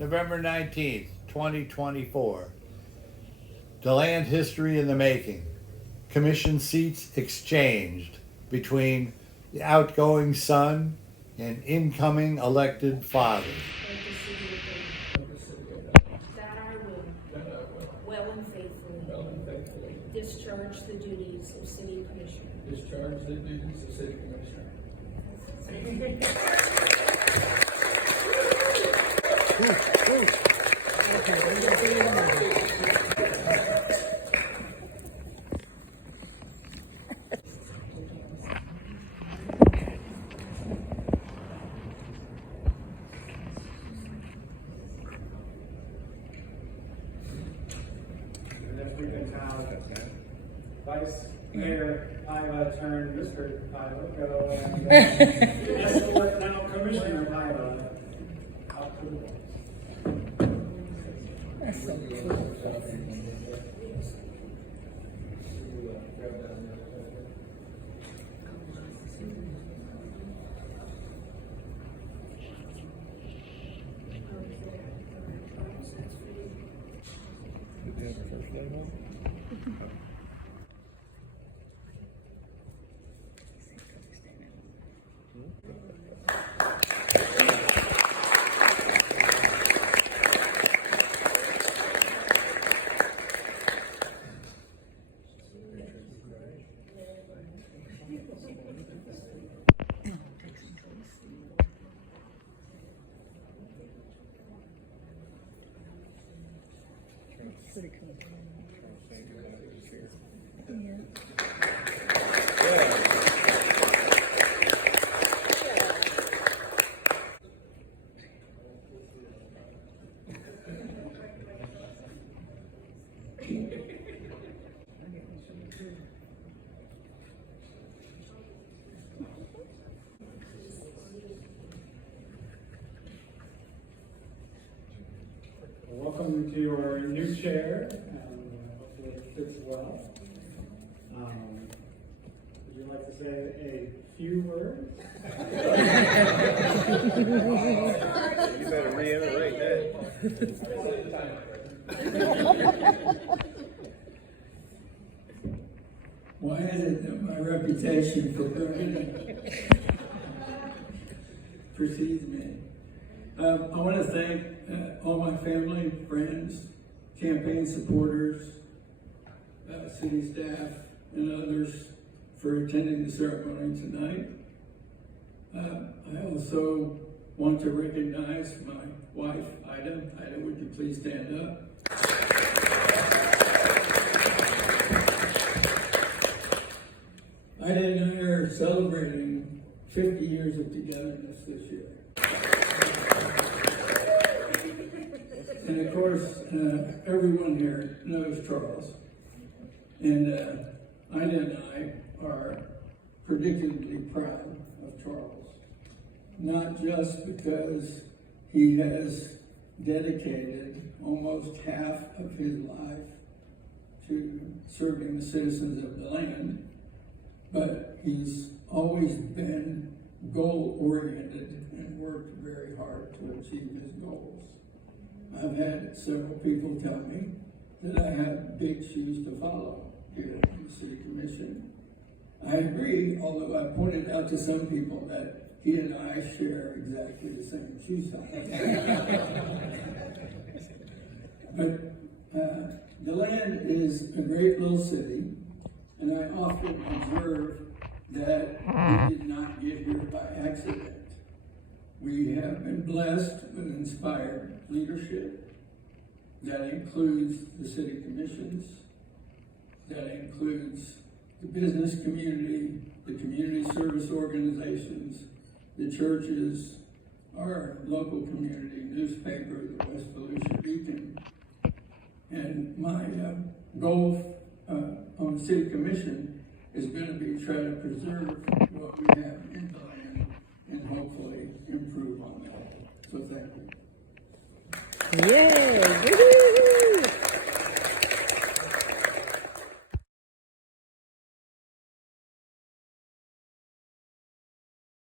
November 19th, 2024. DeLand history in the making. Commission seats exchanged between the outgoing son and incoming elected father. That I will, well and faithfully, discharge the duties of City Commissioner. Discharge the duties of City Commissioner. Vice Mayor Paiva turned Mr. Paiva go and escort now Commissioner Paiva up to the bench. That's so cool. Pretty cool. Yeah. Welcome to your new chair. Hopefully it fits well. Would you like to say a few words? You better reiterate that. Why is it that my reputation for burning precedes me? I want to thank all my family, friends, campaign supporters, city staff, and others for attending the ceremony tonight. I also want to recognize my wife, Ida. Ida, would you please stand up? Ida and I are celebrating 50 years of togetherness this year. And of course, everyone here knows Charles. And Ida and I are predictably proud of Charles. Not just because he has dedicated almost half of his life to serving the citizens of the land, but he's always been goal-oriented and worked very hard to achieve his goals. I've had several people tell me that I have big shoes to follow here in the City Commission. I agree, although I pointed out to some people that he and I share exactly the same shoe size. But DeLand is a great little city, and I often observe that we did not get here by accident. We have been blessed with inspired leadership. That includes the city commissions. That includes the business community, the community service organizations, the churches, our local community newspaper, the West Volusia Beacon. And my goal on the city commission is going to be try to preserve what we have in the land and hopefully improve on that. So thank you. Yay!